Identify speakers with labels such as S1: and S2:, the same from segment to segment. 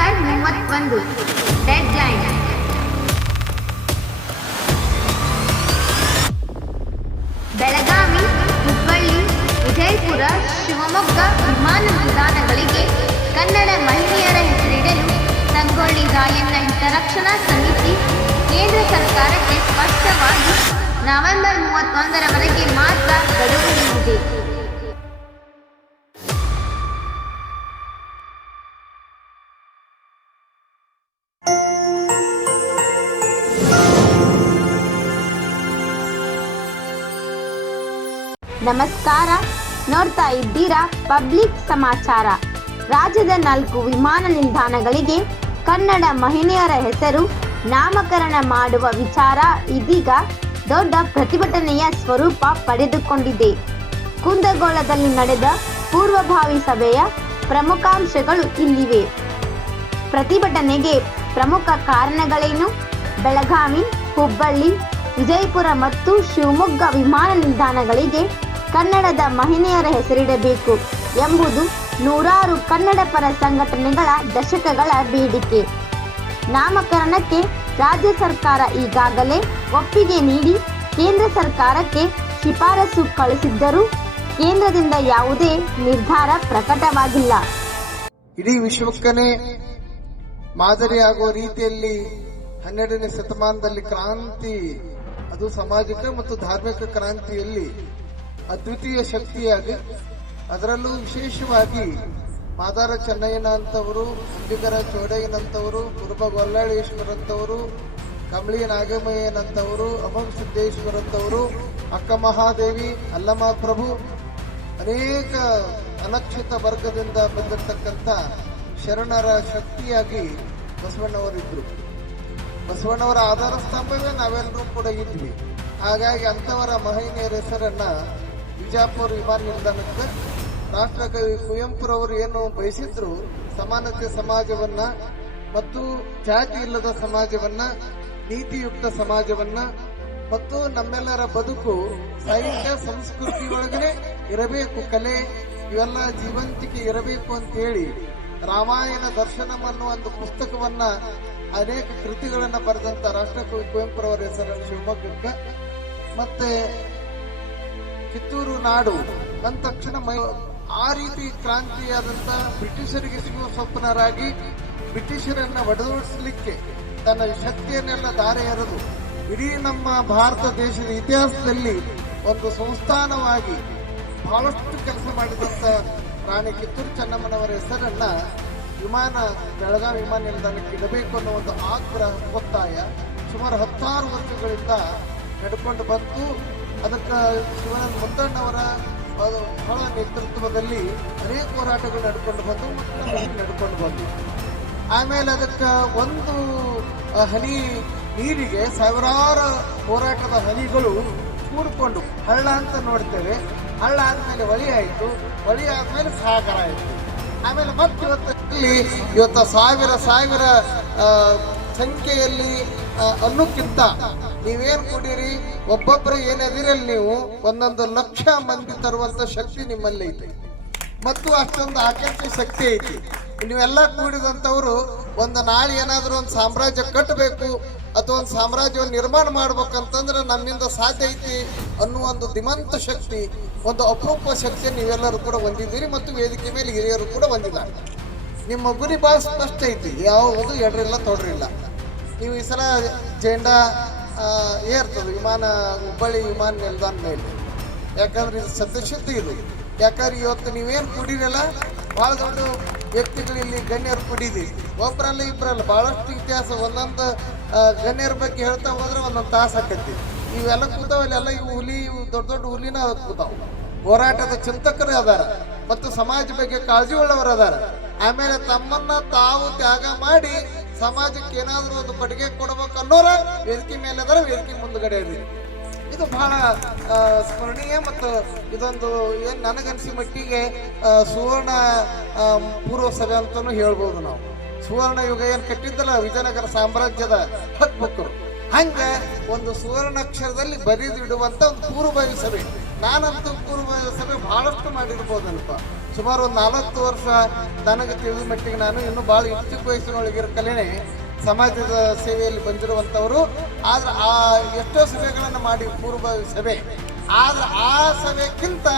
S1: November ಮೂವತ್ತೊಂದು deadline Belagavi, Hubballi Vijayapura Shivamogga ವಿಮಾನ ನಿಲ್ದಾಣಗಳಿಗೆ ಕನ್ನಡ ಮಹಿಳೆಯರ ಹೆಸರಿಡಲು ಸಂಗೊಳ್ಳಿ ರಾಯಣ್ಣ ಹಿತರಕ್ಷಣಾ ಸಮಿತಿ ಕೇಂದ್ರ ಸರ್ಕಾರಕ್ಕೆ ಸ್ಪಷ್ಟವಾಗಿ ನವೆಂಬರ್ ಮೂವತ್ತೊಂದರವರೆಗೆ ಮಾತ್ರ ಗಡುವು ನೀಡಿದೆ. ನಮಸ್ಕಾರ. ನೋಡ್ತಾ ಇದ್ದೀರಾ ಪಬ್ಲಿಕ್ ಸಮಾಚಾರ. ರಾಜ್ಯದ ನಾಲ್ಕು ವಿಮಾನ ನಿಲ್ದಾಣಗಳಿಗೆ ಕನ್ನಡ ಮಹಿಳೆಯರ ಹೆಸರು ನಾಮಕರಣ ಮಾಡುವ ವಿಚಾರ ಇದೀಗ ದೊಡ್ಡ ಪ್ರತಿಭಟನೆಯ ಸ್ವರೂಪ ಪಡೆದುಕೊಂಡಿದೆ. ಕುಂದಗೋಳದಲ್ಲಿ ನಡೆದ ಪೂರ್ವಭಾವಿ ಸಭೆಯ ಪ್ರಮುಖಾಂಶಗಳು ಇಲ್ಲಿವೆ. ಪ್ರತಿಭಟನೆಗೆ ಪ್ರಮುಖ ಕಾರಣಗಳೇನು? ಬೆಳಗಾವಿ, ಹುಬ್ಬಳ್ಳಿ, ವಿಜಯಪುರ ಮತ್ತು ಶಿವಮೊಗ್ಗ ವಿಮಾನ ನಿಲ್ದಾಣಗಳಿಗೆ ಕನ್ನಡದ ಮಹಿಳೆಯರ ಹೆಸರಿಡಬೇಕು ಎಂಬುದು ನೂರಾರು ಕನ್ನಡ ಪರ ಸಂಘಟನೆಗಳ ದಶಕಗಳ ಬೇಡಿಕೆ. ನಾಮಕರಣಕ್ಕೆ ರಾಜ್ಯ ಸರ್ಕಾರ ಈಗಾಗಲೇ ಒಪ್ಪಿಗೆ ನೀಡಿ ಕೇಂದ್ರ ಸರ್ಕಾರಕ್ಕೆ ಶಿಫಾರಸು ಕಳಿಸಿದ್ದರೂ ಕೇಂದ್ರದಿಂದ ಯಾವುದೇ ನಿರ್ಧಾರ ಪ್ರಕಟವಾಗಿಲ್ಲ.
S2: ಇಡೀ ವಿಶ್ವಕ್ಕನೇ ಮಾದರಿಯಾಗುವ ರೀತಿಯಲ್ಲಿ ಹನ್ನೆರಡನೇ ಶತಮಾನದಲ್ಲಿ ಕ್ರಾಂತಿ, ಅದು ಸಾಮಾಜಿಕ ಮತ್ತು ಧಾರ್ಮಿಕ ಕ್ರಾಂತಿಯಲ್ಲಿ ಅದ್ವಿತೀಯ ಶಕ್ತಿಯಾಗಿ, ಅದರಲ್ಲೂ ವಿಶೇಷವಾಗಿ ಮಾದಾರ ಚೆನ್ನಯ್ಯನ ಅಂತವರು ಅಂಬಿಕರ ಚೋಡಯ್ಯನಂತವರು, ಕುರುಬ ಗೊಲ್ಲಾಳೇಶ್ವರಂಥವರು ಕಮಳಿ ನಾಗಮಯ್ಯನಂತವರು, ಅಮಂ ಸಿದ್ದೇಶ್ವರಂಥವರು ಅಕ್ಕ ಮಹಾದೇವಿ ಅಲ್ಲಮ ಪ್ರಭು, ಅನೇಕ ಅನಕ್ಷಿತ ವರ್ಗದಿಂದ ಬಂದಿರತಕ್ಕಂಥ ಶರಣರ ಶಕ್ತಿಯಾಗಿ ಬಸವಣ್ಣವರಿದ್ದರು ಬಸವಣ್ಣವರ ಆಧಾರ ಸ್ತಂಭವೇ ನಾವೆಲ್ಲರೂ ಕೂಡ ಇದ್ವಿ. ಹಾಗಾಗಿ ಅಂಥವರ ಮಹನೀಯರ ಹೆಸರನ್ನ ವಿಜಾಪುರ ವಿಮಾನ ನಿಲ್ದಾಣಕ್ಕೆ ರಾಷ್ಟ್ರಕವಿ ಕುವೆಂಪುರವರು ಏನು ಬಯಸಿದ್ರು, ಸಮಾನತೆ ಸಮಾಜವನ್ನ ಮತ್ತು ಜಾತಿ ಇಲ್ಲದ ಸಮಾಜವನ್ನ, ನೀತಿಯುಕ್ತ ಸಮಾಜವನ್ನ ಮತ್ತು ನಮ್ಮೆಲ್ಲರ ಬದುಕು ಸಾಹಿತ್ಯ ಸಂಸ್ಕೃತಿ ಒಳಗನೆ ಇರಬೇಕು, ಕಲೆ ಇವೆಲ್ಲ ಜೀವಂತಿಕೆ ಇರಬೇಕು ಅಂತ ಹೇಳಿ ರಾಮಾಯಣ ದರ್ಶನಂ ಅನ್ನುವ ಒಂದು ಪುಸ್ತಕವನ್ನ ಅನೇಕ ಕೃತಿಗಳನ್ನ ಬರೆದಂತ ರಾಷ್ಟ್ರಕವಿ ಕುವೆಂಪುರವರ ಹೆಸರನ್ನು ಶಿವಮೊಗ್ಗಕ್ಕೆ. ಮತ್ತೆ ಕಿತ್ತೂರು ನಾಡು. ಅಂದ ತಕ್ಷಣ ಆ ರೀತಿ ಕ್ರಾಂತಿಯಾದಂತ ಬ್ರಿಟಿಷರಿಗೆ ಸಿಗುವ ಸ್ವಪ್ನರಾಗಿ ಬ್ರಿಟಿಷರನ್ನ ಒಡೆದೋಡಿಸಲಿಕ್ಕೆ ತನ್ನ ಶಕ್ತಿಯನ್ನೆಲ್ಲ ದಾರೆ ಎರೆದು ಇಡೀ ನಮ್ಮ ಭಾರತ ದೇಶದ ಇತಿಹಾಸದಲ್ಲಿ ಒಂದು ಸಂಸ್ಥಾನವಾಗಿ ಬಹಳಷ್ಟು ಕೆಲಸ ಮಾಡಿದಂತ ರಾಣಿ ಕಿತ್ತೂರು ಚೆನ್ನಮ್ಮನವರ ಹೆಸರನ್ನ ವಿಮಾನ, ಬೆಳಗಾವಿ ವಿಮಾನ ನಿಲ್ದಾಣಕ್ಕೆ ಇಡಬೇಕು ಅನ್ನೋ ಒಂದು ಆಗ್ರಹ, ಒತ್ತಾಯ ಸುಮಾರು ಹತ್ತಾರು ವರ್ಷಗಳಿಂದ ನಡ್ಕೊಂಡು ಬಂತು. ಅದಕ್ಕೆ ಶಿವಾನಂದ ಮುದ್ದಣ್ಣವರ ಬಹಳ ನೇತೃತ್ವದಲ್ಲಿ ಅನೇಕ ಹೋರಾಟಗಳು ನಡ್ಕೊಂಡು ಬಂದು ಮತ್ತು ನಡ್ಕೊಂಡು ಬಂದು. ಆಮೇಲೆ ಅದಕ್ಕೆ ಒಂದು ಹನಿ ನೀರಿಗೆ ಸಾವಿರಾರು ಹೋರಾಟದ ಹನಿಗಳು ಕೂಡ್ಕೊಂಡು ಹಳ್ಳ ಅಂತ ನೋಡ್ತೇವೆ. ಹಳ್ಳ ಆದ್ಮೇಲೆ ಹೊಳಿ ಆಯಿತು. ಹೊಳಿ ಆದ್ಮೇಲೆ ಸಾಗರ ಆಯಿತು. ಆಮೇಲೆ ಮತ್ತೆ ಇವತ್ತಲ್ಲಿ ಇವತ್ತು ಸಾವಿರ ಸಾವಿರ ಸಂಖ್ಯೆಯಲ್ಲಿ ಅನ್ನೋಕ್ಕಿಂತ ನೀವೇನ್ ಕುಡೀರಿ? ಒಬ್ಬೊಬ್ಬರು ಏನದಿರಲ್ಲಿ ನೀವು ಒಂದೊಂದು ಲಕ್ಷ ಮಂದಿ ತರುವಂತ ಶಕ್ತಿ ನಿಮ್ಮಲ್ಲಿ ಐತೆ. ಮತ್ತು ಅಷ್ಟೊಂದು ಆಕಾಂಕ್ಷೆ ಶಕ್ತಿ ಐತಿ. ನೀವೆಲ್ಲ ಕೂಡಿದಂಥವ್ರು ಒಂದು ನಾಳೆ ಏನಾದರೂ ಒಂದು ಸಾಮ್ರಾಜ್ಯ ಕಟ್ಟಬೇಕು ಅಥವಾ ಒಂದು ಸಾಮ್ರಾಜ್ಯವನ್ನು ನಿರ್ಮಾಣ ಮಾಡ್ಬೇಕಂತಂದ್ರೆ ನಮ್ಮಿಂದ ಸಾಧ್ಯ ಐತಿ ಅನ್ನುವ ಒಂದು ದಿಮಂತ ಶಕ್ತಿ, ಒಂದು ಅಪರೂಪ ಶಕ್ತಿ ನೀವೆಲ್ಲರೂ ಕೂಡ ಹೊಂದಿದ್ದೀರಿ ಮತ್ತು ವೇದಿಕೆ ಮೇಲೆ ಹಿರಿಯರು ಕೂಡ ಹೊಂದಿದ್ದಾರೆ ನಿಮ್ಮ ಗುರಿ ಭಾಳ ಸ್ಪಷ್ಟ ಐತಿ. ಯಾವುದು ಎಡ್ರಿಲ್ಲ ತೊಡ್ರಿಲ್ಲ. ನೀವು ಈ ಸಲ ಜೆಂಡಾ ಏರ್ತದೆ ವಿಮಾನ, ಹುಬ್ಬಳ್ಳಿ ವಿಮಾನ ನಿಲ್ದಾಣ ಮೇಲೆ. ಯಾಕಂದ್ರೆ ಇದು ಸತ್ಯಶುದ್ಧಿ ಇದು. ಯಾಕಂದ್ರೆ ಇವತ್ತು ನೀವೇನು ಕೂಡಿರಲ್ಲ, ಭಾಳ ದೊಡ್ಡ ವ್ಯಕ್ತಿಗಳು ಇಲ್ಲಿ ಗಣ್ಯರು ಕುಡೀರಿ. ಒಬ್ಬರಲ್ಲ ಇಬ್ಬರಲ್ಲ ಭಾಳಷ್ಟು ಇತಿಹಾಸ, ಒಂದೊಂದು ಗಣ್ಯರ ಬಗ್ಗೆ ಹೇಳ್ತಾ ಹೋದ್ರೆ ಒಂದೊಂದು ತಾಸು ಆಕೈತಿ ಇವೆಲ್ಲ ಕೂತಾವ ಎಲ್ಲ ಇವು ಹುಲಿ, ಇವು ದೊಡ್ಡ ದೊಡ್ಡ ಹುಲಿನ ಕೂತಾವ. ಹೋರಾಟದ ಚಿಂತಕರು ಅದಾರ, ಮತ್ತು ಸಮಾಜ ಬಗ್ಗೆ ಕಾಳಜಿ ಉಳ್ಳವರು ಅದಾರ. ಆಮೇಲೆ ತಮ್ಮನ್ನ ತಾವು ತ್ಯಾಗ ಮಾಡಿ ಸಮಾಜಕ್ಕೆ ಏನಾದರೂ ಒಂದು ಕೊಡುಗೆ ಕೊಡಬೇಕು ಅನ್ನೋರ ವೇದಿಕೆ ಮೇಲೆ ಅದರ ವೇದಿಕೆ ಮುಂದ್ಗಡೆ ರೀ ಇದು ಬಹಳ ಸ್ಮರಣೀಯ ಮತ್ತು ಇದೊಂದು ಏನು ನನಗನ್ಸಿ ಮಟ್ಟಿಗೆ ಸುವರ್ಣ ಪೂರ್ವ ಸಭೆ ಅಂತಲೂ ಹೇಳ್ಬೋದು ನಾವು. ಸುವರ್ಣ ಯುಗ ಏನು ಕಟ್ಟಿದ್ದಲ್ಲ, ವಿಜಯನಗರ ಸಾಮ್ರಾಜ್ಯದ ಹಕ್ಕು ಹಂಗ ಒಂದು ಸುವರ್ಣಾಕ್ಷರದಲ್ಲಿ ಬರೆದಿಡುವಂತ ಒಂದು ಪೂರ್ವಭಾವಿ ಸಭೆ. ನಾನಂತೂ ಪೂರ್ವಭಾವಿ ಸಭೆ ಬಹಳಷ್ಟು ಮಾಡಿರ್ಬೋದಲ್ಪ ಸುಮಾರು ಒಂದು ನಾಲ್ವತ್ತು ವರ್ಷ ನನಗೆ ತಿಳಿದ ಮಟ್ಟಿಗೆ ನಾನು ಇನ್ನೂ ಭಾಳ ಹೆಚ್ಚು ವಯಸ್ಸಿನೊಳಗಿರೋ ಕಲೆನೆ ಸಮಾಜದ ಸೇವೆಯಲ್ಲಿ ಬಂದಿರುವಂಥವರು. ಆದರೆ ಆ ಎಷ್ಟೋ ಸಭೆಗಳನ್ನು ಮಾಡಿ ಪೂರ್ವ ಸಭೆ. ಆದರೆ ಆ ಸಭೆಗಿಂತ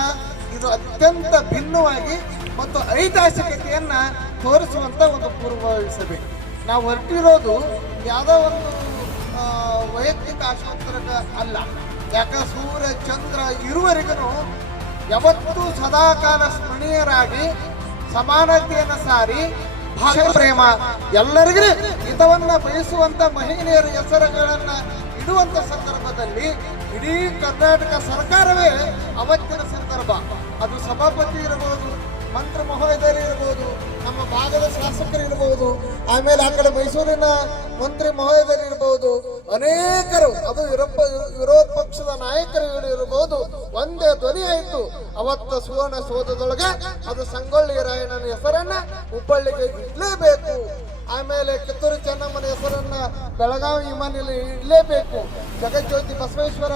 S2: ಇದು ಅತ್ಯಂತ ಭಿನ್ನವಾಗಿ ಮತ್ತು ಐತಿಹಾಸಿಕತೆಯನ್ನು ತೋರಿಸುವಂಥ ಒಂದು ಪೂರ್ವಭಾವಿ ಸಭೆ. ನಾವು ಹೊರಟಿರೋದು ಯಾವುದೋ ಒಂದು ವೈಯಕ್ತಿಕ ಆಶೋತ್ತರ ಅಲ್ಲ. ಯಾಕಂದ್ರೆ ಸೂರ್ಯ, ಚಂದ್ರ ಇರುವರೆಗೂ ಯಾವತ್ತೂ ಸದಾಕಾಲ ಸ್ಮರಣೀಯರಾಗಿ, ಸಮಾನತೆಯನ್ನು ಸಾರಿ ಭಾಷೆ ಪ್ರೇಮ ಎಲ್ಲರಿಗೂ ಹಿತವನ್ನ ಬಯಸುವಂತ ಮಹಿಳೆಯರ ಹೆಸರುಗಳನ್ನ ಇಡುವಂತ ಸಂದರ್ಭದಲ್ಲಿ ಇಡೀ ಕರ್ನಾಟಕ ಸರ್ಕಾರವೇ ಅವತ್ತಿನ ಸಂದರ್ಭ. ಅದು ಸಭಾಪತಿ ಇರಬಹುದು ಮಂತ್ರ ಮಹೋದಯರು ಇರಬಹುದು ನಮ್ಮ ಭಾಗದ ಶಾಸಕರು ಇರಬಹುದು ಆಮೇಲೆ ಆ ಕಡೆ ಮೈಸೂರಿನ ಮಂತ್ರಿ ಮಹೋದಯರು ಇರಬಹುದು ಅನೇಕರು, ಅದು ವಿರೋಪ ವಿರೋಧ ಪಕ್ಷದ ನಾಯಕರು ಇರಬಹುದು ಒಂದೇ ಧ್ವನಿ ಆಯಿತು ಅವತ್ತ ಸುವರ್ಣ ಸೌಧದೊಳಗೆ ಅದು ಸಂಗೊಳ್ಳಿ ರಾಯಣ್ಣನ ಹೆಸರನ್ನ ಹುಬ್ಬಳ್ಳಿಗೆ ಇಡ್ಲೇಬೇಕು. ಆಮೇಲೆ ಕಿತ್ತೂರು ಚೆನ್ನಮ್ಮನ ಹೆಸರನ್ನ ಬೆಳಗಾವಿ ವಿಮಾನಲ್ಲಿ ಇಡಲೇಬೇಕು. ಜಗಜ್ಯೋತಿ ಬಸವೇಶ್ವರ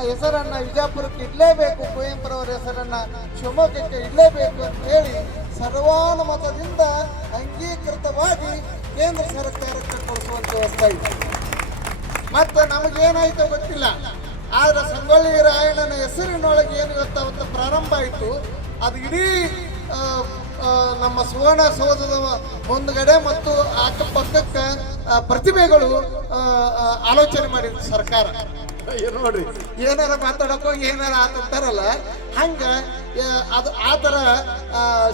S2: ಹೆಸರನ್ನ ವಿಜಾಪುರಕ್ಕೆ ಇಡಲೇಬೇಕು. ಕುವೆಂಪುರವರ ಹೆಸರನ್ನ ಶಿವಮೊಗ್ಗಕ್ಕೆ ಇಡಲೇಬೇಕು ಅಂತ ಹೇಳಿ ಸರ್ವಾನುಮತದಿಂದ ಅಂಗೀಕೃತವಾಗಿ ಕೇಂದ್ರ ಸರ್ಕಾರಕ್ಕೆ ಕೊಡಿಸುವಂತ ವ್ಯವಸ್ಥೆ ಇದೆ. ಮತ್ತೆ ನಮಗೇನಾಯ್ತೋ ಗೊತ್ತಿಲ್ಲ. ಆದ್ರೆ ಸಂಗೊಳ್ಳಿ ರಾಯಣ್ಣನ ಹೆಸರಿನೊಳಗೆ ಏನು ಇವತ್ತು ಪ್ರಾರಂಭ ಆಯಿತು. ಅದು ಇಡೀ ನಮ್ಮ ಸುವರ್ಣ ಸೌಧದ ಮುಂದ್ಗಡೆ ಮತ್ತು ಅಕ್ಕಪಕ್ಕಕ್ಕೆ ಪ್ರತಿಭೆಗಳು ಆಲೋಚನೆ ಮಾಡಿದ್ರು ಸರ್ಕಾರ. ನೋಡ್ರಿ? ಏನಾರ ಮಾತಾಡಕ್ಕೋ ಏನಾರ ಆತಂತಾರಲ್ಲ ಹಂಗ ಅದು ಆ ಥರ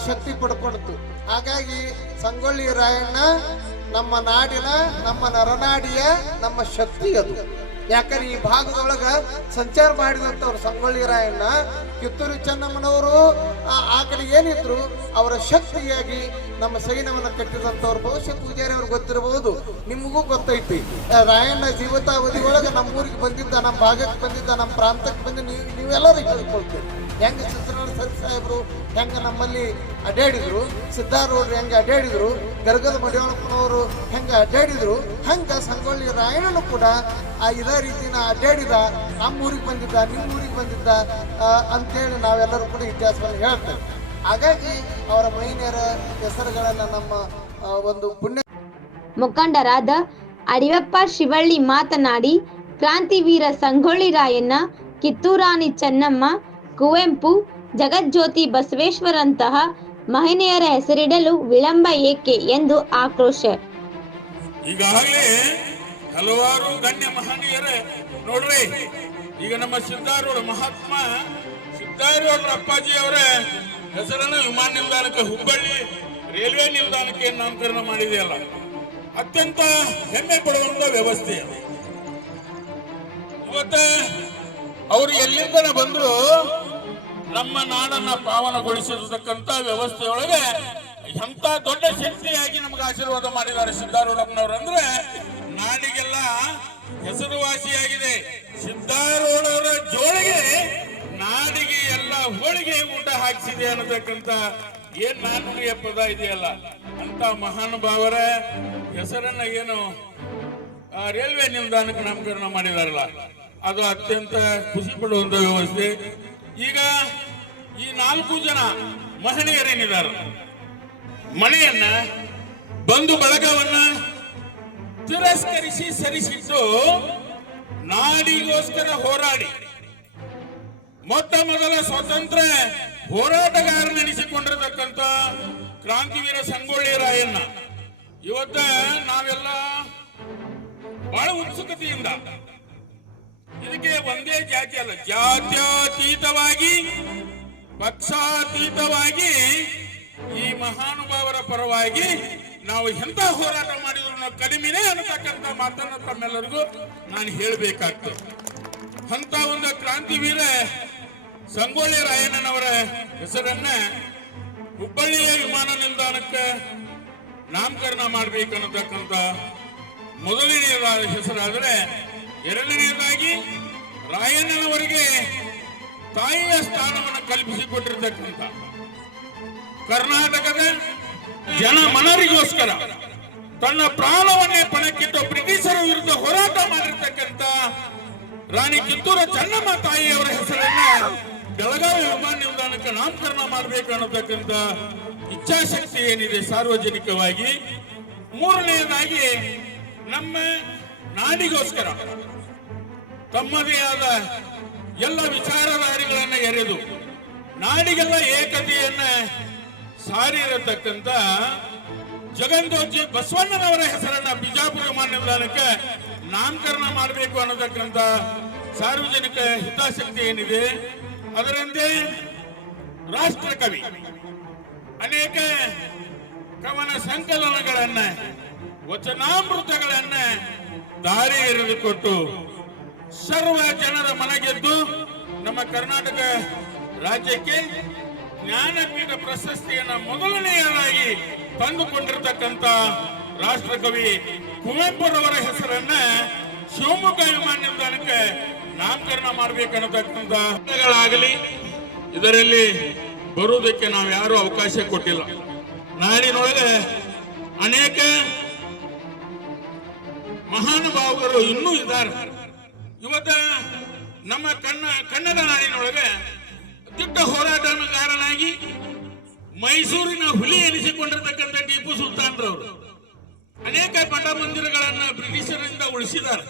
S2: ಶಕ್ತಿ ಪಡ್ಕೊಳ್ತು ಹಾಗಾಗಿ ಸಂಗೊಳ್ಳಿ ರಾಯಣ್ಣ ನಮ್ಮ ನಾಡಿನ ನಮ್ಮ ನರನಾಡಿಯ ನಮ್ಮ ಶಕ್ತಿ ಅದು. ಯಾಕಂದ್ರೆ ಈ ಭಾಗದೊಳಗ ಸಂಚಾರ ಮಾಡಿದಂಥವ್ರು ಸಂಗೊಳ್ಳಿ ರಾಯಣ್ಣ ಕಿತ್ತೂರು ಚೆನ್ನಮ್ಮನವರು, ಆ ಕಡೆ ಏನಿದ್ರು ಅವರ ಶಕ್ತಿಯಾಗಿ ನಮ್ಮ ಸೈನ್ಯವನ್ನು ಕಟ್ಟಿದಂಥವ್ರು ಬಹುಶಃ ಪೂಜಾರಿ ಅವ್ರಿಗೆ ಗೊತ್ತಿರಬಹುದು ನಿಮಗೂ ಗೊತ್ತೈತಿ. ರಾಯಣ್ಣ ಜೀವಿತಾವಧಿ ಒಳಗೆ ನಮ್ಮ ಊರಿಗೆ ಬಂದಿದ್ದ, ನಮ್ಮ ಭಾಗಕ್ಕೆ ಬಂದಿದ್ದ, ನಮ್ಮ ಪ್ರಾಂತಕ್ಕೆ ಬಂದಿದ್ದ, ನೀವು ನೀವೆಲ್ಲರೂ ಕೇಳ್ಕೊಳ್ತೀರಿ ಹೆಂಗ ಚಿತ್ರನಾಥ ಸತ್ಯ ಸಾಹೇಬರು ಹೆಂಗ ನಮ್ಮಲ್ಲಿ ಅಡ್ಡಾಡಿದ್ರು ಸಿದ್ಧಾರೂಢರು ಹೆಂಗ ಅಡ್ಡಾಡಿದ್ರು, ಗರ್ಗದ ಮಡಿಯೊಳಪ್ಪನವರು ಹೆಂಗ ಅಡ್ಡಾಡಿದ್ರು, ಹಂಗ ಸಂಗೊಳ್ಳಿ ರಾಯಣ್ಣನು ಕೂಡ ಆ ಇದೇ ರೀತಿನ ಅಡ್ಡಾಡಿದ, ನಮ್ಮ ಊರಿಗೆ ಬಂದಿದ್ದ, ನಿಮ್ಮ ಊರಿಗೆ ಬಂದಿದ್ದ ಅಂತೇಳಿ ನಾವೆಲ್ಲರೂ ಕೂಡ ಇತಿಹಾಸವನ್ನು ಹೇಳ್ತೇವೆ. ಹಾಗಾಗಿ ಅವರ ಮಹಿಳೆಯರ ಹೆಸರುಗಳನ್ನ ನಮ್ಮ ಒಂದು ಪುಣ್ಯ
S1: ಮುಖಂಡರಾದ ಅಡಿಯಪ್ಪ ಶಿವಳ್ಳಿ ಮಾತನಾಡಿ, ಕ್ರಾಂತಿವೀರ ಸಂಗೊಳ್ಳಿ ರಾಯಣ್ಣ, ಕಿತ್ತೂರಾಣಿ ಚೆನ್ನಮ್ಮ ಕುವೆಂಪು ಜಗಜ್ಯೋತಿ ಬಸವೇಶ್ವರಂತಹ ಮಹಿಳೆಯರ ಹೆಸರಿಡಲು ವಿಳಂಬ ಏಕೆ ಎಂದು ಆಕ್ರೋಶ
S3: ಈಗಾಗಲೇ ಹಲವಾರು ಗಣ್ಯ ಮಹನೀಯರೇ, ನೋಡ್ರಿ, ಈಗ ನಮ್ಮ ಸಿದ್ದಾರೂಢ ಮಹಾತ್ಮ ಸಿದ್ದಾರೂಢ ಅಪ್ಪಾಜಿ ಅವರ ಹೆಸರನ್ನು ವಿಮಾನ ನಿಲ್ದಾಣಕ್ಕೆ ಹುಬ್ಬಳ್ಳಿ ರೈಲ್ವೆ ನಿಲ್ದಾಣಕ್ಕೆ ನಾಮಕರಣ ಮಾಡಿದೆಯಲ್ಲ ಅತ್ಯಂತ ಹೆಮ್ಮೆ ಪಡುವಂತ ವ್ಯವಸ್ಥೆ. ಇವತ್ತ ಅವರು ಎಲ್ಲಿಂದ ಬಂದ್ರು ನಮ್ಮ ನಾಡನ್ನ ಪಾವನಗೊಳಿಸಿರತಕ್ಕಂತ ವ್ಯವಸ್ಥೆಯೊಳಗೆ ಎಂತ ದೊಡ್ಡ ಶಕ್ತಿಯಾಗಿ ನಮ್ಗೆ ಆಶೀರ್ವಾದ ಮಾಡಿದ್ದಾರೆ ಸಿದ್ದಾರೂಢಪ್ಪನವರು ಅಂದ್ರೆ ನಾಡಿಗೆಲ್ಲ ಹೆಸರುವಾಸಿಯಾಗಿದೆ. ಸಿದ್ದಾರೂಢವರ ಜೋಳಿಗೆ ನಾಡಿಗೆ ಎಲ್ಲ ಹೋಳಿಗೆ ಊಟ ಹಾಕಿಸಿದೆ ಅನ್ನತಕ್ಕಂತ ಏನ್ ನಾನುಡಿಯ ಪದ ಇದೆಯಲ್ಲ? ಅಂತ ಮಹಾನುಭಾವರ ಹೆಸರನ್ನ ಏನು ರೈಲ್ವೆ ನಿಲ್ದಾಣಕ್ಕೆ ನಾಮಕರಣ ಮಾಡಿದಾರಲ್ಲ, ಅದು ಅತ್ಯಂತ ಖುಷಿ ಪಡುವಂತ ವ್ಯವಸ್ಥೆ. ಈಗ ಈ ನಾಲ್ಕು ಜನ ಮಹಿಳೆಯರೇನಿದ್ದಾರೆ ಮನೆಯನ್ನ, ಬಂಧು ಬಳಗವನ್ನ ತಿರಸ್ಕರಿಸಿ ಸರಿಸಿಟ್ಟು ನಾಡಿಗೋಸ್ಕರ ಹೋರಾಡಿ. ಮೊಟ್ಟ ಮೊದಲ ಸ್ವತಂತ್ರ ಹೋರಾಟಗಾರನೆನಿಸಿಕೊಂಡಿರತಕ್ಕಂಥ ಕ್ರಾಂತಿವೀರ ಸಂಗೊಳ್ಳಿ ರಾಯಣ್ಣ. ಇವತ್ತ ನಾವೆಲ್ಲ ಬಹಳ ಉತ್ಸುಕತೆಯಿಂದ ಇದಕ್ಕೆ ಒಂದೇ ಜಾತಿ ಅಲ್ಲ, ಜಾತ್ಯತೀತವಾಗಿ ಪಕ್ಷಾತೀತವಾಗಿ ಈ ಮಹಾನುಭಾವರ ಪರವಾಗಿ ನಾವು ಎಂತ ಹೋರಾಟ ಮಾಡಿದ್ರು ನಾವು ಕಡಿಮೆನೇ ಅನ್ನತಕ್ಕಂಥ ಮಾತನ್ನ ತಮ್ಮೆಲ್ಲರಿಗೂ ನಾನು ಹೇಳಬೇಕಾಗ್ತದೆ. ಅಂತ ಒಂದು ಕ್ರಾಂತಿ ವೀರ ಸಂಗೊಳ್ಳಿ ರಾಯಣ್ಣನವರ ಹೆಸರನ್ನ ಹುಬ್ಬಳ್ಳಿಯ ವಿಮಾನ ನಿಲ್ದಾಣಕ್ಕೆ ನಾಮಕರಣ ಮಾಡಬೇಕನ್ನತಕ್ಕಂಥ ಮೊದಲನೆಯದಾದ ಹೆಸರಾದರೆ ಎರಡನೆಯದಾಗಿ ರಾಯಣ್ಣನವರಿಗೆ ತಾಯಿಯ ಸ್ಥಾನವನ್ನು ಕಲ್ಪಿಸಿಕೊಟ್ಟಿರ್ತಕ್ಕಂಥ ಕರ್ನಾಟಕದ ಜನ ಮನರಿಗೋಸ್ಕರ ತನ್ನ ಪ್ರಾಣವನ್ನೇ ಪಣಕ್ಕಿಟ್ಟು ಬ್ರಿಟಿಷರ ವಿರುದ್ಧ ಹೋರಾಟ ಮಾಡಿರ್ತಕ್ಕಂಥ ರಾಣಿ ಕಿತ್ತೂರ ಚೆನ್ನಮ್ಮ ತಾಯಿಯವರ ಹೆಸರನ್ನ ಬೆಳಗಾವಿ ವಿಮಾನ ನಿಲ್ದಾಣಕ್ಕೆ ನಾಮಕರಣ ಮಾಡಬೇಕು ಅನ್ನತಕ್ಕಂಥ ಇಚ್ಛಾಶಕ್ತಿ ಏನಿದೆ ಸಾರ್ವಜನಿಕವಾಗಿ? ಮೂರನೆಯದಾಗಿ ನಮ್ಮ ನಾಡಿಗೋಸ್ಕರ ತಮ್ಮದೇ ಆದ ಎಲ್ಲ ವಿಚಾರಧಾರಿಗಳನ್ನು ಎರೆದು, ನಾಡಿಗೆಲ್ಲ ಏಕತೆಯನ್ನ ಸಾರಿರತಕ್ಕಂತ ಜಗನ್ಜೋತಿ ಬಸವಣ್ಣನವರ ಹೆಸರನ್ನ ಬಿಜಾಪುರ ವಿಮಾನ ನಿಲ್ದಾಣಕ್ಕೆ ನಾಮಕರಣ ಮಾಡಬೇಕು ಅನ್ನತಕ್ಕಂಥ ಸಾರ್ವಜನಿಕ ಹಿತಾಸಕ್ತಿ ಏನಿದೆ, ಅದರಂತೆ ರಾಷ್ಟ್ರಕವಿ ಅನೇಕ ಕವನ ಸಂಕಲನಗಳನ್ನ, ವಚನಾಮೃತಗಳನ್ನ ದಾರಿ ಎರೆದುಕೊಟ್ಟು ಸರ್ವ ಜನರ ಮನಗೆದ್ದು ನಮ್ಮ ಕರ್ನಾಟಕ ರಾಜ್ಯಕ್ಕೆ ಜ್ಞಾನಪೀಠ ಪ್ರಶಸ್ತಿಯನ್ನ ಮೊದಲನೆಯದಾಗಿ ತಂದುಕೊಂಡಿರತಕ್ಕಂತ ರಾಷ್ಟ್ರಕವಿ ಕುವೆಂಪುರವರ ಹೆಸರನ್ನ ಶಿವಮೊಗ್ಗ ವಿಮಾನ ನಿಲ್ದಾಣಕ್ಕೆ ನಾಮಕರಣ ಮಾಡಬೇಕನ್ನತಕ್ಕಂಥಗಳಾಗಲಿ ಇದರಲ್ಲಿ ಬರುವುದಕ್ಕೆ ನಾವು ಯಾರು ಅವಕಾಶ ಕೊಟ್ಟಿಲ್ಲ. ನಾಡಿನೊಳಗೆ ಅನೇಕ ಮಹಾನುಭಾವರು ಇನ್ನೂ ಇದ್ದಾರೆ. ಇವತ್ತ ನಮ್ಮ ಕನ್ನ ಕನ್ನಡ ನಾಡಿನೊಳಗೆ ದೊಡ್ಡ ಹೋರಾಟಗಾರನಾಗಿ ಮೈಸೂರಿನ ಹುಲಿ ಎನಿಸಿಕೊಂಡಿರ್ತಕ್ಕಂಥ ಟಿಪ್ಪು ಸುಲ್ತಾನ್ರವರು ಅನೇಕ ಪಟ ಮಂದಿರಗಳನ್ನ ಬ್ರಿಟಿಷರಿಂದ ಉಳಿಸಿದ್ದಾರೆ.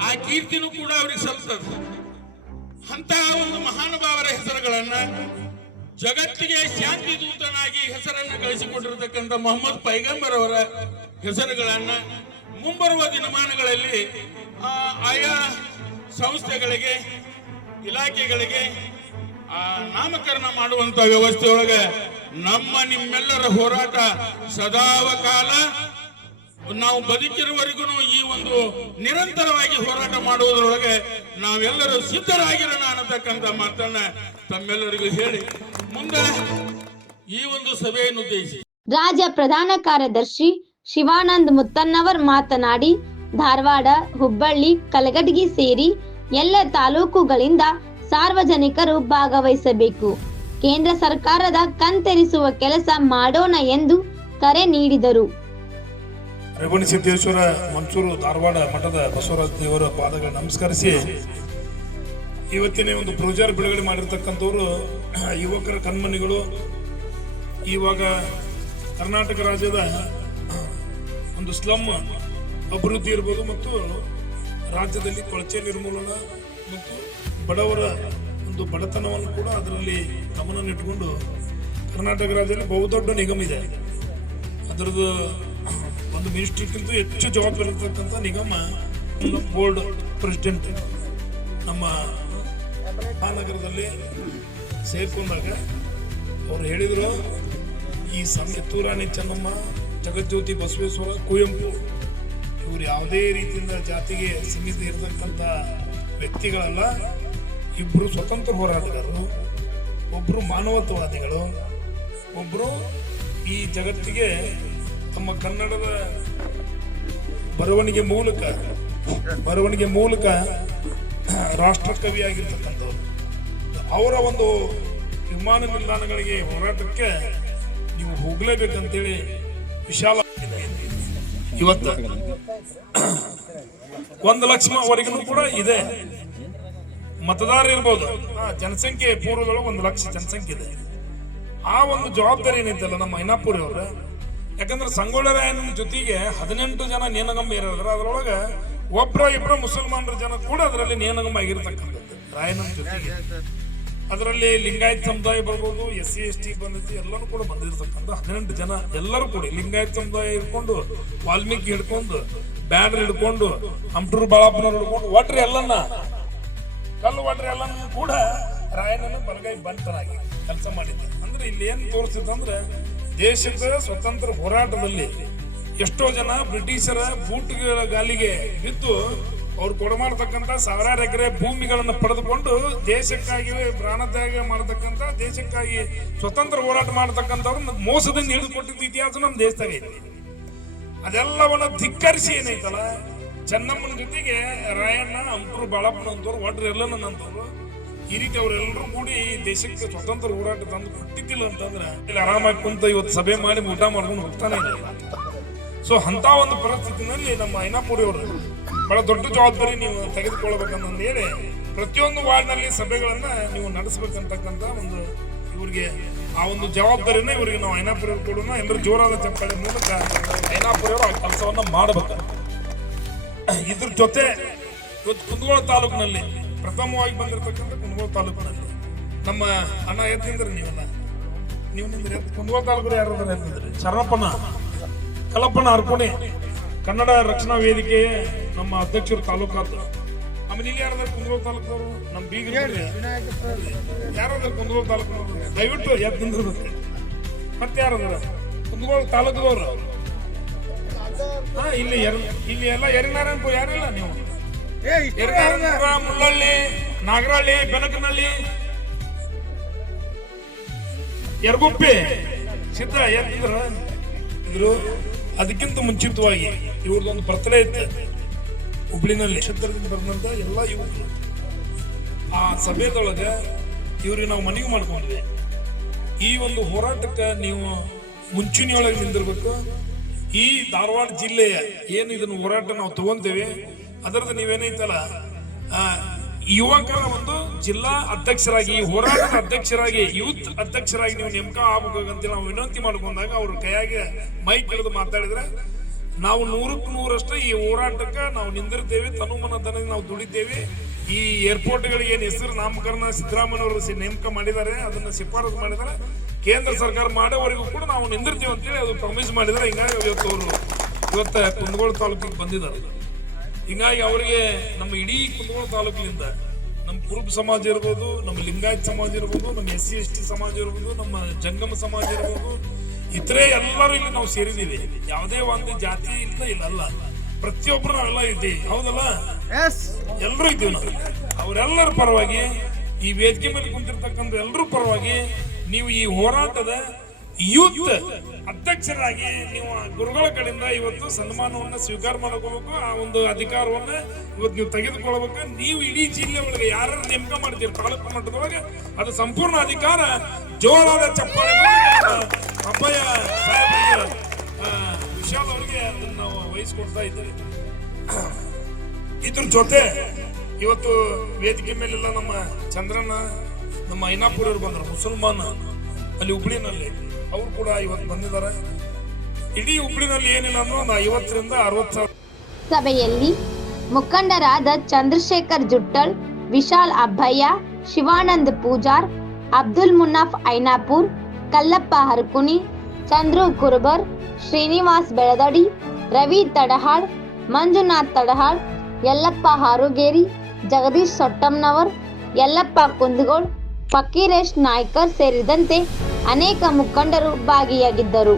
S3: ಆ ಕೀರ್ತಿನೂ ಕೂಡ ಅವ್ರಿಗೆ ಸಲ್ತದೆ ಅಂತಹ ಒಂದು ಮಹಾನುಭಾವರ ಹೆಸರುಗಳನ್ನ ಜಗತ್ತಿಗೆ ಶಾಂತಿ ದೂತನಾಗಿ ಹೆಸರನ್ನು ಗಳಿಸಿಕೊಂಡಿರತಕ್ಕಂಥ ಮೊಹಮ್ಮದ್ ಪೈಗಂಬರ್ ಅವರ ಹೆಸರುಗಳನ್ನ ಮುಂಬರುವ ದಿನಮಾನಗಳಲ್ಲಿ ಆಯಾ ಸಂಸ್ಥೆಗಳಿಗೆ, ಇಲಾಖೆಗಳಿಗೆ ನಾಮಕರಣ ಮಾಡುವಂತ ವ್ಯವಸ್ಥೆಯೊಳಗೆ ನಮ್ಮ ನಿಮ್ಮೆಲ್ಲರ ಹೋರಾಟ ಸದಾವಕಾಲ. ನಾವು ಬದುಕಿರುವವರೆಗೂ ಈ ಒಂದು ನಿರಂತರವಾಗಿ ಹೋರಾಟ ಮಾಡುವುದರೊಳಗೆ ನಾವೆಲ್ಲರೂ ಸಿದ್ಧರಾಗಿರೋಣ ಅನ್ನತಕ್ಕಂಥ ಮಾತನ್ನ ತಮ್ಮೆಲ್ಲರಿಗೂ ಹೇಳಿ. ಮುಂದೆ ಈ ಒಂದು ಸಭೆಯನ್ನು ಉದ್ದೇಶಿಸಿ
S1: ರಾಜ್ಯ ಪ್ರಧಾನ ಕಾರ್ಯದರ್ಶಿ ಶಿವಾನಂದ್ ಮುತ್ತನ್ನವರ್ ಮಾತನಾಡಿ ಧಾರವಾಡ, ಹುಬ್ಬಳ್ಳಿ ಕಲಗಟಗಿ ಸೇರಿ ಎಲ್ಲ ತಾಲೂಕುಗಳಿಂದ ಸಾರ್ವಜನಿಕರು ಭಾಗವಹಿಸಬೇಕು. ಕೇಂದ್ರ ಸರ್ಕಾರದ ಕಂತೆರಿಸುವ ಕೆಲಸ ಮಾಡೋಣ ಎಂದು ಕರೆ ನೀಡಿದರು.
S4: ರೇವಣಿ ಸಿದ್ದೇಶ್ವರ ಮನ್ಸೂರು ಧಾರವಾಡ ಮಠದ ಬಸವರಾಜ ದೇವರ ಪಾದಗಳು ನಮಸ್ಕರಿಸಿ, ಇವತ್ತಿನ ಒಂದು ಪ್ರೊಜರ್ ಬಿಡುಗಡೆ ಮಾಡಿರ್ತಕ್ಕಂಥವ್ರು, ಯುವಕರ ಕಣ್ಮಣಿಗಳು. ಇವಾಗ ಕರ್ನಾಟಕ ರಾಜ್ಯದ ಒಂದು ಸ್ಲಮ್ ಅಭಿವೃದ್ಧಿ ಇರ್ಬೋದು ಮತ್ತು ರಾಜ್ಯದಲ್ಲಿ ಕೊಳಚೆ ನಿರ್ಮೂಲನ ಮತ್ತು ಬಡವರ ಒಂದು ಬಡತನವನ್ನು ಕೂಡ ಅದರಲ್ಲಿ ಗಮನ ಇಟ್ಕೊಂಡು ಕರ್ನಾಟಕ ರಾಜ್ಯದಲ್ಲಿ ಬಹುದೊಡ್ಡ ನಿಗಮ ಇದೆ. ಅದರದ್ದು ಒಂದು ಮಿನಿಸ್ಟ್ರಿಗಿಂತ ಹೆಚ್ಚು ಜವಾಬ್ದಾರಿ ಇರ್ತಕ್ಕಂಥ ನಿಗಮ ಬೋರ್ಡ್ ಪ್ರೆಸಿಡೆಂಟ್ ನಮ್ಮ ಮಹಾನಗರದಲ್ಲಿ ಸೇರ್ಕೊಂಡಾಗ ಅವ್ರು ಹೇಳಿದರು, ಈ ಸಮ ತೂರಾಣಿ ಚೆನ್ನಮ್ಮ, ಜಗಜ್ಯೋತಿ ಬಸವೇಶ್ವರ, ಕುವೆಂಪು ಇವರು ಯಾವುದೇ ರೀತಿಯಿಂದ ಜಾತಿಗೆ ಸೀಮಿತ ಇರತಕ್ಕಂಥ ವ್ಯಕ್ತಿಗಳಲ್ಲ ಇಬ್ಬರು ಸ್ವತಂತ್ರ ಹೋರಾಟಗಾರರು ಒಬ್ಬರು ಮಾನವತ್ವವಾದಿಗಳು ಒಬ್ಬರು ಈ ಜಗತ್ತಿಗೆ ತಮ್ಮ ಕನ್ನಡದ ಬರವಣಿಗೆ ಮೂಲಕ ಬರವಣಿಗೆ ಮೂಲಕ ರಾಷ್ಟ್ರಕವಿಯಾಗಿರ್ತಕ್ಕಂಥವ್ರು ಅವರ ಒಂದು ವಿಮಾನ ನಿಲ್ದಾಣಗಳಿಗೆ ಹೋರಾಟಕ್ಕೆ ನೀವು ಹೋಗಲೇಬೇಕಂತೇಳಿ ವಿಶಾಲ. ಇವತ್ತು ಒಂದು ಲಕ್ಷವರೆಗೂ ಕೂಡ ಇದೆ. ಮತದಾರ ಇರ್ಬೋದು. ಜನಸಂಖ್ಯೆ ಪೂರ್ವದೊಳಗೆ ಒಂದು ಲಕ್ಷ ಜನಸಂಖ್ಯೆ ಇದೆ. ಆ ಒಂದು ಜವಾಬ್ದಾರಿ ಏನೈತಲ್ಲ ನಮ್ಮ ಐನಾಪುರಿ ಅವ್ರ, ಯಾಕಂದ್ರೆ ಸಂಗೊಳ್ಳರಾಯನ ಜೊತೆಗೆ ಹದಿನೆಂಟು ಜನ ನೇನಗಂಬ ಇರೋದ್ರ ಅದರೊಳಗೆ ಒಬ್ಬರ ಇಬ್ಬರ ಮುಸಲ್ಮಾನರ ಜನ ಕೂಡ ಅದರಲ್ಲಿ ನೇನಗಂಬ ಆಗಿರ್ತಕ್ಕಂಥದ್ದು, ರಾಯನ ಜೊತೆಗೆ. ಅದರಲ್ಲಿ ಲಿಂಗಾಯತ್ ಸಮುದಾಯ ಬರ್ಬೋದು ಎಸ್ ಸಿ ಎಸ್ ಟಿ ಬಂದೈತಿ ಎಲ್ಲರೂ ಕೂಡ ಬಂದಿರ್ತಕ್ಕಂಥ ಹದಿನೆಂಟು ಜನ ಎಲ್ಲರೂ ಕೂಡ ಲಿಂಗಾಯತ್ ಸಮುದಾಯ ಹಿಡ್ಕೊಂಡು, ವಾಲ್ಮೀಕಿ ಹಿಡ್ಕೊಂಡು, ಬ್ಯಾಡ್ರ್ ಹಿಡ್ಕೊಂಡು ಹಂಪ್ಟೂರು ಬಾಳಾಪುರವ್ರು ಹಿಡ್ಕೊಂಡು, ಒಟ್ರಿ ಎಲ್ಲನ್ನ, ಕಲ್ಲು ಒಟ್ರಿ ಎಲ್ಲನ್ನ ಕೂಡ ರಾಯಣ್ಣನ ಬಲಗೈ ಬಂಟನಾಗಿ ಕೆಲಸ ಮಾಡಿದ್ದೆ. ಅಂದ್ರೆ ಇಲ್ಲಿ ಏನು ಅಂದ್ರೆ ದೇಶದ ಸ್ವತಂತ್ರ ಹೋರಾಟದಲ್ಲಿ ಎಷ್ಟೋ ಜನ ಬ್ರಿಟಿಷರ ಬೂಟ್ಗಳ ಗಾಲಿಗೆ ಬಿದ್ದು ಅವ್ರು ಕೊಡಮಾಡ್ತಕ್ಕಂಥ ಸಾವಿರಾರು ಎಕರೆ ಭೂಮಿಗಳನ್ನು ಪಡೆದುಕೊಂಡು ದೇಶಕ್ಕಾಗಿ ಪ್ರಾಣತ್ಯಾಗ ಮಾಡತಕ್ಕಂಥ, ದೇಶಕ್ಕಾಗಿ ಸ್ವತಂತ್ರ ಹೋರಾಟ ಮಾಡತಕ್ಕಂಥವ್ರು ಮೋಸದಿಂದ ಹಿಡಿದುಕೊಟ್ಟಿದ್ದ ಇತಿಹಾಸ ನಮ್ಮ ದೇಶದಾಗ ಅದೆಲ್ಲವನ್ನ ಧಿಕ್ಕರಿಸಿ ಏನೈತಲ್ಲ, ಚೆನ್ನಮ್ಮನ ಜೊತೆಗೆ ರಾಯಣ್ಣ ಅಂಪರು ಬಾಳಪ್ಪನ ಅಂತವ್ರು ಒಡ್ರು ಎಲ್ಲನಂತವ್ರು ಈ ರೀತಿ ಅವರೆಲ್ಲರೂ ಕೂಡಿ ದೇಶಕ್ಕೆ ಸ್ವತಂತ್ರ ಹೋರಾಟ ತಂದು ಕೊಟ್ಟಿದ್ದಿಲ್ಲ ಅಂತಂದ್ರೆ ಇಲ್ಲಿ ಆರಾಮಾಗಿ ಕುಂತ ಇವತ್ತು ಸಭೆ ಮಾಡಿ ಊಟ ಮಾಡ್ಕೊಂಡು ಹೋಗ್ತಾನೆ ಇಲ್ಲ ಸೊ ಅಂತ ಒಂದು ಪರಿಸ್ಥಿತಿನಲ್ಲಿ ನಮ್ಮ ಐನಾಪುರಿ ಅವರು ಬಹಳ ದೊಡ್ಡ ಜವಾಬ್ದಾರಿ ನೀವು ತೆಗೆದುಕೊಳ್ಬೇಕಂತ ಹೇಳಿ ಪ್ರತಿಯೊಂದು ವಾರ್ಡ್ನಲ್ಲಿ ಸಭೆಗಳನ್ನು ನೀವು ನಡೆಸಬೇಕಂತಕ್ಕಂಥ ಒಂದು ಇವ್ರಿಗೆ ಆ ಒಂದು ಜವಾಬ್ದಾರಿನ ಇವರಿಗೆ ನಾವು ಐನಾಪುರ ಕೂಡ ಎಲ್ಲರೂ ಜೋರಾದ ಚಪ್ಪಾಳೆ ಮೂಲಕ ಐನಾಪುರವರು ಆ ಕೆಲಸವನ್ನು ಮಾಡಬೇಕು. ಇದ್ರ ಜೊತೆ ಇವತ್ತು ಕುಂದಗೋಳ ತಾಲೂಕಿನಲ್ಲಿ ಪ್ರಥಮವಾಗಿ ಬಂದಿರತಕ್ಕಂಥ ಕುಂದಗೋಳ ತಾಲೂಕಿನಲ್ಲಿ ನಮ್ಮ ಅಣ್ಣ ಎತ್ತಿಂದ್ರೆ ನೀವೆಲ್ಲ ನೀವು ನಿಂದ್ರೆ. ಕುಂದಗೋಳ ತಾಲೂಕು ಯಾರು ಎತ್ತಿದ್ರಿ ಶರಣಪ್ಪನ ಕಲಪ್ಪನ ಅರ್ಪಣೆ. ಕನ್ನಡ ರಕ್ಷಣಾ ವೇದಿಕೆ ನಮ್ಮ ಅಧ್ಯಕ್ಷರು ತಾಲೂಕಾದ ಆಮೇಲೆ ಇಲ್ಲಿ ಯಾರಾದ್ರೂ ಕುಂದಗೋಳ ತಾಲೂಕವರು ನಮ್ಮ ಬೀಗ ಯಾರಾದ್ರೂ ಕುಂದಗೋಳ ತಾಲೂಕಿನವರು ದಯವಿಟ್ಟು ಎದ್ದು ನಿಂದಿರ್ಬೇಕು ಮತ್ತೆ ಯಾರಾದ್ರ ಕುಂದಗೋಳ ತಾಲೂಕದವರು. ಹಾ ಇಲ್ಲಿ ಇಲ್ಲಿ ಎಲ್ಲ ಎರಿನಾರಾಯಣಪುರ ಯಾರಿಲ್ಲ ನೀವು? ಎರಿನಾರಾಯಣಪುರ ಮುಳ್ಳಳ್ಳಿ ನಾಗರಹಳ್ಳಿ ಬೆನಕನಹಳ್ಳಿ. ಎರಗುಪ್ಪಿ. ಸಿದ್ಧ ಏನಿದ್ರ ಇದ್ರು. ಅದಕ್ಕಿಂತ ಮುಂಚಿತವಾಗಿ ಇವ್ರದೊಂದು ಬರ್ತಡೇ ಇತ್ತು ಹುಬ್ಳಿನಲ್ಲಿ ಕ್ಷೇತ್ರದಿಂದ ಬಂದಂತ ಎಲ್ಲ ಯುವಕರು ಆ ಸಭೆದೊಳಗೆ ಇವ್ರಿಗೆ ನಾವು ಮನವಿ ಮಾಡ್ಕೊಂಡ್ವಿ. ಈ ಒಂದು ಹೋರಾಟಕ್ಕೆ ನೀವು ಮುಂಚೂಣಿಯೊಳಗೆ ನಿಂದಿರ್ಬೇಕು. ಈ ಧಾರವಾಡ ಜಿಲ್ಲೆಯ ಏನು ಇದನ್ನು ಹೋರಾಟ ನಾವು ತಗೊಂತೇವೆ ಅದರದ್ದು ನೀವೇನೈತಲ್ಲ ಯುವಕರ ಒಂದು ಜಿಲ್ಲಾ ಅಧ್ಯಕ್ಷರಾಗಿ, ಈ ಹೋರಾಟದ ಅಧ್ಯಕ್ಷರಾಗಿ, ಯೂತ್ ಅಧ್ಯಕ್ಷರಾಗಿ ನೀವು ನೇಮಕ ಆಗ್ಬೇಕಂತ ನಾವು ವಿನಂತಿ ಮಾಡ್ಕೊಂಡಾಗ ಅವ್ರ ಕೈಯಾಗೆ ಮೈಕ್ ಹಿಡಿದು ಮಾತಾಡಿದ್ರೆ ನಾವು ನೂರಕ್ಕೆ ನೂರಷ್ಟು ಈ ಹೋರಾಟಕ್ಕೆ ನಾವು ನಿಂದಿರ್ತೇವೆ. ತನುಮನ ದನ ನಾವು ದುಡಿತೇವೆ. ಈ ಏರ್ಪೋರ್ಟ್ಗಳಿಗೆ ಏನು ಹೆಸರು ನಾಮಕರಣ ಸಿದ್ದರಾಮಯ್ಯವರು ನೇಮಕ ಮಾಡಿದ್ದಾರೆ, ಅದನ್ನ ಶಿಫಾರಸು ಮಾಡಿದ್ದಾರೆ. ಕೇಂದ್ರ ಸರ್ಕಾರ ಮಾಡೋವರೆಗೂ ಕೂಡ ನಾವು ನಿಂದಿರ್ತೀವಿ ಅಂತೇಳಿ ಅದು ಪ್ರಾಮಿಸ್ ಮಾಡಿದ್ದಾರೆ. ಹಿಂಗಾಗಿ ಇವತ್ತು ಅವರು ಇವತ್ತು ಕುಂದಗೋಳ ತಾಲೂಕಿಗೆ ಬಂದಿದ್ದಾರೆ. ಹಿಂಗಾಗಿ ಅವರಿಗೆ ನಮ್ಮ ಇಡೀ ಕುಂದಗೋಳ ತಾಲೂಕಿನಿಂದ ನಮ್ಮ ಕುರುಬ ಸಮಾಜ ಇರ್ಬೋದು, ನಮ್ಮ ಲಿಂಗಾಯತ್ ಸಮಾಜ ಇರ್ಬೋದು, ನಮ್ಮ ಎಸ್ ಸಿ ಎಸ್ ಟಿ ಸಮಾಜ ಇರ್ಬೋದು, ನಮ್ಮ ಜಂಗಮ ಸಮಾಜ ಇರ್ಬೋದು ಇತರೆ ಎಲ್ಲರೂ ಇಲ್ಲಿ ನಾವು ಸೇರಿದ್ದೀವಿ. ಯಾವುದೇ ಒಂದು ಜಾತಿ ಇಲ್ಲ ಇಲ್ಲ ಅಲ್ಲ ಪ್ರತಿಯೊಬ್ಬರು ನಾವೆಲ್ಲ ಇದ್ದೀವಿ. ಹೌದಲ್ಲ? ಎಲ್ಲರೂ ಇದ್ದೀವಿ ನಾವು. ಅವರೆಲ್ಲರ ಪರವಾಗಿ ಈ ವೇದಿಕೆ ಮೇಲೆ ಕುಂತಿರ್ತಕ್ಕಂಥ ಎಲ್ಲರೂ ಪರವಾಗಿ ನೀವು ಈ ಹೋರಾಟದ ಯೂತ್ ಅಧ್ಯಕ್ಷರಾಗಿ ನೀವು ಗುರುಗಳ ಕಡೆಯಿಂದ ಇವತ್ತು ಸನ್ಮಾನವನ್ನು ಸ್ವೀಕಾರ ಮಾಡ್ಕೋಬೇಕು, ಆ ಒಂದು ಅಧಿಕಾರವನ್ನ ಇವತ್ತು ನೀವು ತೆಗೆದುಕೊಳ್ಬೇಕು ನೀವು ಇಡೀ ಜಿಲ್ಲೆ ಒಳಗೆ ಯಾರು ನೇಮಕ ಮಾಡ್ತೀರಿ, ತಾಲೂಕು ಮಟ್ಟದೊಳಗೆ, ಅದು ಸಂಪೂರ್ಣ ಅಧಿಕಾರ ಜೋರಾದ ಚಪ್ಪಾಳೆ ಅಬ್ಬಯ್ಯ ವಿಶಾಲ್ ಅವರಿಗೆ ಅದನ್ನ ನಾವು ವಹಿಸ್ಕೊಡ್ತಾ ಇದ್ದೇವೆ. ಇದ್ರ ಜೊತೆ ಇವತ್ತು ವೇದಿಕೆ ಮೇಲೆಲ್ಲ ನಮ್ಮ ಚಂದ್ರನ ನಮ್ಮ ಐನಾಪುರವ್ರು ಬಂದರು, ಮುಸಲ್ಮಾನ, ಅಲ್ಲಿ ಹುಬ್ಳಿನಲ್ಲಿ. ಅವ್ರು ಕೂಡ ಇವತ್ತು ಬಂದಿದ್ದಾರೆ. ಇಡೀ ಹುಬ್ಳಿನಲ್ಲಿ ಏನಿಲ್ಲ ಅಂದ್ರೆ ಒಂದು ಐವತ್ತರಿಂದ ಅರವತ್ತು ಸಾವಿರ.
S1: ಸಭೆಯಲ್ಲಿ ಮುಖಂಡರಾದ ಚಂದ್ರಶೇಖರ್ ಜುಟ್ಟಲ್, ವಿಶಾಲ್ ಅಬ್ಬಯ್ಯ ಶಿವಾನಂದ್ ಪೂಜಾರ್, ಅಬ್ದುಲ್ ಮುನ್ನಾಫ್ ಐನಾಪುರ್, ಕಲ್ಲಪ್ಪ ಹರ್ಕುನಿ, ಚಂದ್ರು ಕುರುಬರ್, ಶ್ರೀನಿವಾಸ್ ಬೆಳದಡಿ, ರವಿ ತಡಹಾಳ್, ಮಂಜುನಾಥ್ ತಡಹಾಳ್, ಯಲ್ಲಪ್ಪ ಹಾರುಗೇರಿ, ಜಗದೀಶ್ ಸೊಟ್ಟಮ್ನವರ್, ಯಲ್ಲಪ್ಪ ಕುಂದಗೋಳ್ ಫಕೀರೇಶ್ ನಾಯ್ಕರ್ ಸೇರಿದಂತೆ ಅನೇಕ ಮುಖಂಡರು ಭಾಗಿಯಾಗಿದ್ದರು.